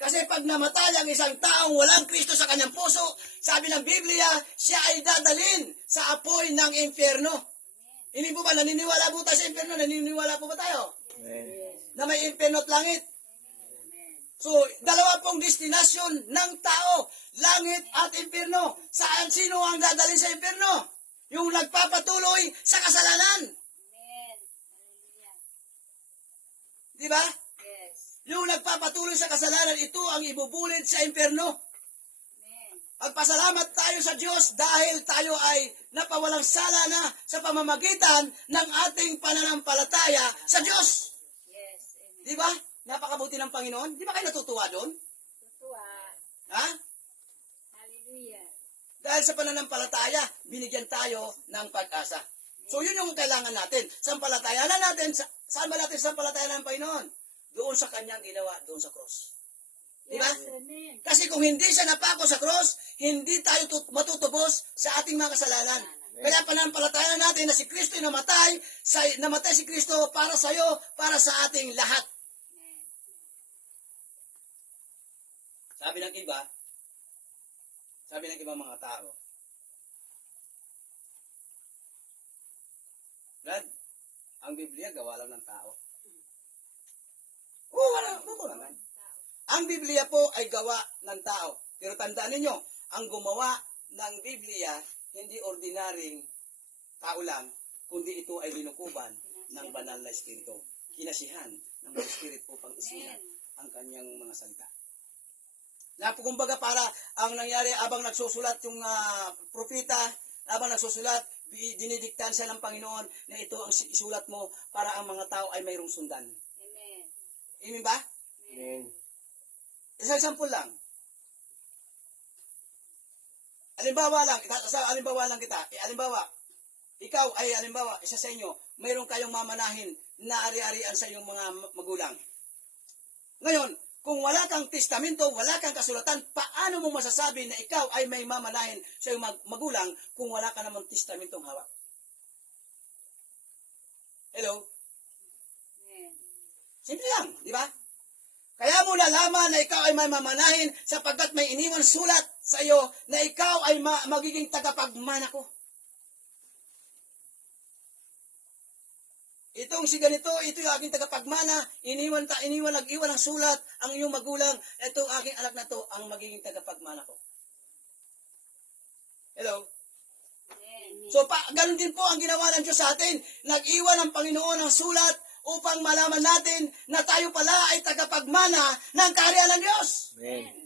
Kasi pag namatay ang isang taong walang Kristo sa kanyang puso, sabi ng Biblia, siya ay dadalhin sa apoy ng impyerno. Hindi po ba naniniwala po tayo sa impyerno? Naniniwala po ba tayo? Na may impyerno at langit? So, dalawa pong destinasyon ng tao, langit at impyerno. Sino ang dadalhin sa impyerno? Yung nagpapatuloy sa kasalanan. Di ba? Yung nagpapatuloy sa kasalanan, ito ang ibubulid sa impyerno. Magpasalamat tayo sa Diyos dahil tayo ay napawalang sala na sa pamamagitan ng ating pananampalataya sa Diyos. Di ba? Napakabuti ng Panginoon. Di ba kayo natutuwa doon? Tutuwa. Ha? Hallelujah. Dahil sa pananampalataya, binigyan tayo ng pag-asa. So yun yung kailangan natin. Sampalatayanan natin. Saan ba natin sampalatayanan ng Panginoon? Doon sa kanyang ginawa, doon sa cross. Di ba? Amen. Kasi kung hindi siya napako sa cross, hindi tayo matutubos sa ating mga kasalanan. Kaya pananampalataya natin na si Kristo ay namatay si Kristo para sa iyo, para sa ating lahat. Sabi ng iba mga tao, Brad, ang Biblia gawa lang ng tao. Oo, naman. Ang Biblia po ay gawa ng tao. Pero tandaan ninyo, ang gumawa ng Biblia, hindi ordinaryong tao lang, kundi ito ay linukuban ng banal na Espiritu. Kinasihan ng mga Espiritu upang isulat ang kanyang mga salita. Kumbaga para ang nangyari abang nagsusulat yung propeta, abang nagsusulat, dinidiktahan siya ng Panginoon na ito ang isulat mo para ang mga tao ay mayroong sundan. Amen. Amen ba? Amen. Isang example lang. Halimbawa lang kita. Halimbawa, isa sa inyo, mayroon kayong mamanahin na ari-arian sa iyong mga magulang. Ngayon, kung wala kang testamento, wala kang kasulatan, paano mo masasabi na ikaw ay may mamanahin sa iyong magulang kung wala ka namang testamentong hawak? Hello? Amen. Simple lang, di ba? Kaya mo nalaman na ikaw ay may mamanahin sapagkat may iniwan sulat sa iyo na ikaw ay magiging tagapagmana ko. Itong si ganito, ito yung aking tagapagmana, nag-iwan ng sulat ang iyong magulang, itong aking anak na to ang magiging tagapagmana ko. Hello? Amen. So, ganun din po ang ginawa ng Diyos sa atin. Nag-iwan ng Panginoon ng sulat upang malaman natin na tayo pala ay tagapagmana ng kaharian ng Diyos. Amen.